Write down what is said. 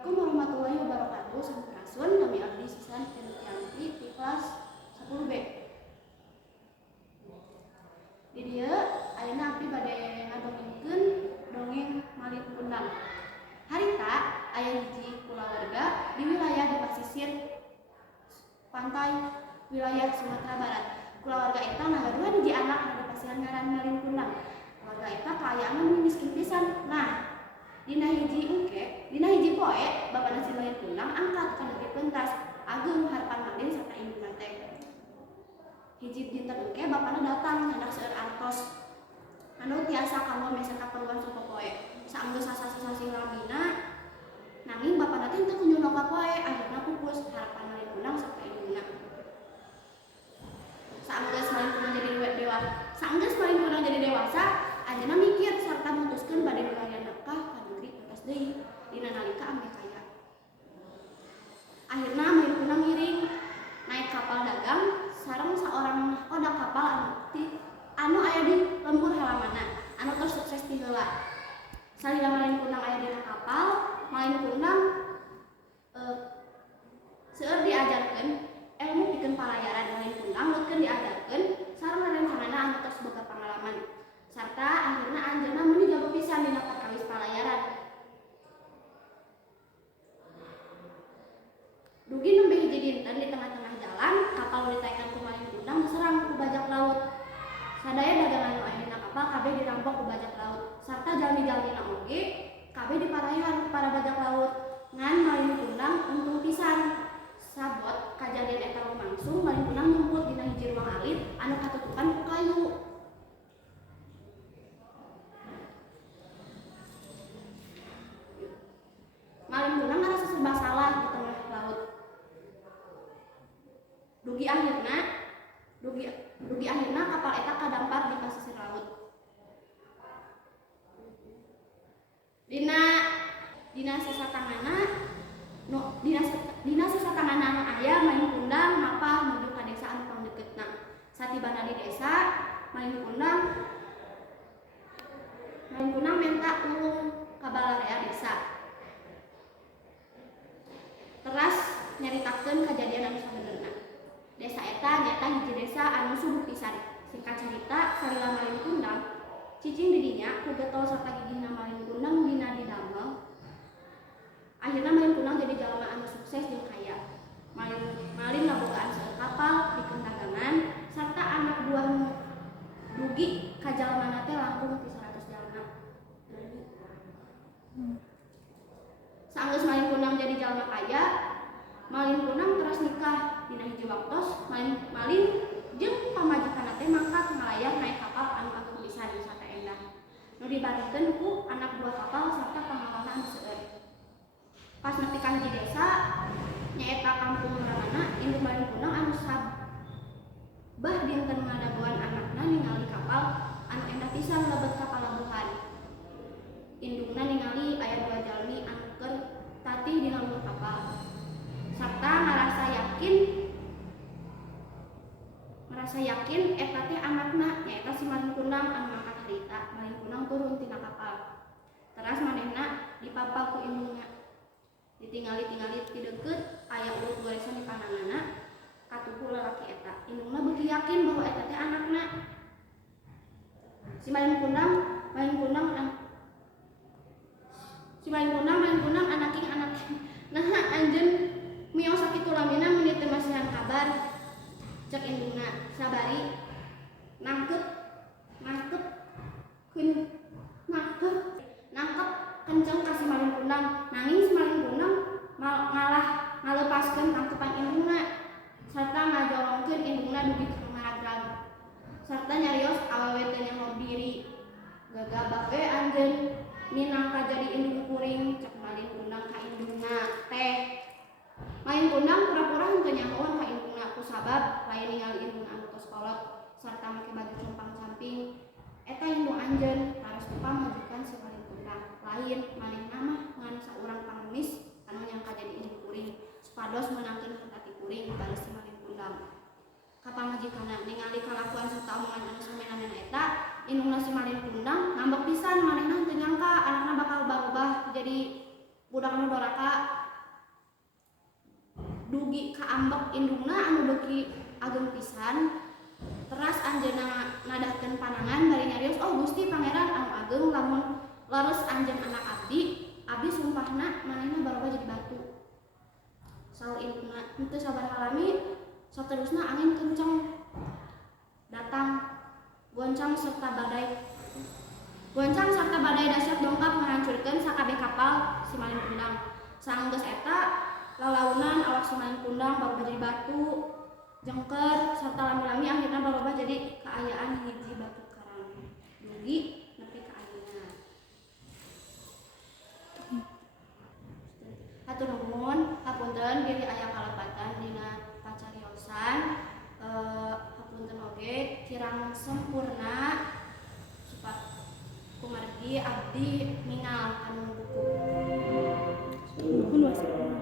Assalamualaikum warahmatullahi wabarakatuh. Sampurasun kami abdi sisan Entianti di kelas 10B. Di dieu ayeuna abdi bade ngadongengkeun dongeng Malin Kundang. Harita aya hiji kulawarga di wilayah di pasisir pantai wilayah Sumatera Barat. Kulawarga eta ngagaduhan hiji anak anu dipasihan ngaran Malin Kundang. Kulawarga eta kaayaanna miskin pisan. Nah, dina hiji poe bapana si Malin Kundang angkat ka negeri pentas ageung harapan Malin sarta induna teh. Hiji dinten engke bapana datang hendak seueur artos anu tiasa kanggo mesen kaperluan sapoe poe. Saenggeus sasasi-sasi lamina nanging bapana teh teu kunjung ka poe, akhirna pupus harapan Malin Kundang sarta induna. Saenggeus Malin Kundang jadi dewasa, anjeunna mikir sarta mutuskeun bade milayan ka negeri pentas deui dina nalika ambe kaya. Akhirna Malin Kundang ngiring naik kapal dagang sareng saorang nahkoda kapal anu aya di lembur halamanna anu tos sukses ti heula. Salila Malin Kundang aya dina kapal, Malin Kundang seueur diajarkeun ilmu pikeun palayaran. Malin Kundang leukeun diajarkeun sareng rencanana anu tos boga pangalaman. Sarta akhirna anjeunna meuni jago pisan dina perkawis palayaran. Dugi nembe hiji dinten di tengah-tengah jalan, kapal ditaekan ku Malin Kundang diserang ku bajak laut. Sadaya dagangan nu aya dina kapal kabeh dirampok ku bajak laut. Sarta jalmi-jalmina oge kabeh diparaehan ku para bajak laut. Ngan Malin Kundang untung pisan. Sabot kajadian eta lumangsung, Malin Kundang nyumput dina hiji ruang alit anu katutupan ku kayu. Malin Kundang ngarasa serba salah di tengah laut. Dugi akhirna kapal eta kadampar di pasisir laut. Dina sisa tangana anu aya Malin Kundang mapah menuju ka desa anu pangdeuketna. Satibana di desa, Malin Kundang minta tulung ka balarea desa. Teras nyaritakeun kajadian anu sabenerna. Desa eta nyaeta hiji desa anu subuh pisan. Singkat cerita, salila Malin Kundang cicing di dinya ku getol sarta gigihna Malin Kundang dina didamel. Akhirna Malin Kundang jadi jalma anu sukses jeung kaya. Malin ngabogaan seueur kapal, pikeun dagangan, sarta anak buah dugi ka jalmana teh langkung ti 100 jalma. Saenggeus Malin Kundang jadi jalma kaya, Malin Kundang teras nikah. Dina hiji waktos Malin jeung pamajikanna teh mangkat ngalayar naik kapal anu agung pisan wisata endah. Nu dibarengkeun ku anak buah kapal sarta pangawana anu seueur. Pas nepi ka hiji desa nyaeta kampung ngaranna induk Malin Kundang anu sabah dinten ngadagoan anakna ningali kapal anu endah pisan lebet ka palabuhan. Indukna ningali aya 2 jalmi anu keur tatih dina luhur kapal. Sarta ngarasa yakin eta teh anakna nyaeta si Malin Kundang anu mangkat harita. Malin Kundang turun tina kapal. Teras manehna dipapal ku indungna. Ditingali-tingali ti deukeut aya ulut goresan di pandanganna katupu lalaki eta. Indungna beuki yakin bahwa eta teh anakna. Malin Kundang anaking nah anjeun mios sakitu lamina meuni teu masihan kabar. Cek indungna sabari nangkep kenceng ka si Malin Kundang. Nanging si Malin Kundang ngalepaskeun tangkepan indungna sarta ngajolongkeun indungna dugi ka maragrag. Sarta nyarios awewe teh nyaho diri. Gagabah we anjeun minangka jadi indung kuring, cek Malin Kundang ka indungna teh. Malin Kundang pura-pura henteu nyahoan ka indungna kusabab lain ningali indungna anu tos kolot sarta make baju compang-camping. Eta indung anjeun harus pamajikan si Malin Kundang. Lain manehna mah ngan saurang pangemis anu nyangka jadi indung kuring. Supados meunangkeun harta ti kuring bales si Malin Kundang. Ka pamajikanna ningali kalakuan sarta omongan anu samenana eta, indungna si Malin Kundang ngambek pisan manehna teu nyangka anakna bakal barubah jadi budak nu doraka dugi ka ambek indungna anu beuki ageng pisan. Teras anjeunna nadahkeun panangan bari nyarios, "Oh Gusti Pangeran anu ageng, lamun leres anjeun anak abdi sumpahna manehna baroba jadi batu." Saur indungna, "Henteu sabaraha lami, saterusna angin kencang datang, goncang serta badai dahsyat dongkap menghancurkeun sakabeh kapal si Malin Kundang. Saenggeus eta lalaunan awak si Malin Kundang baroba jadi batu, jengker serta lami-lami akhirna baroba jadi kaayaan hiji batu karang. Dugi nepi ka ayeuna. Hatur nuhun, hapunten bilih aya kalepatan dina pacariosan. Hapunten oge kirang sempurna kumargi abdi minal anu buku. Nuhun wasit.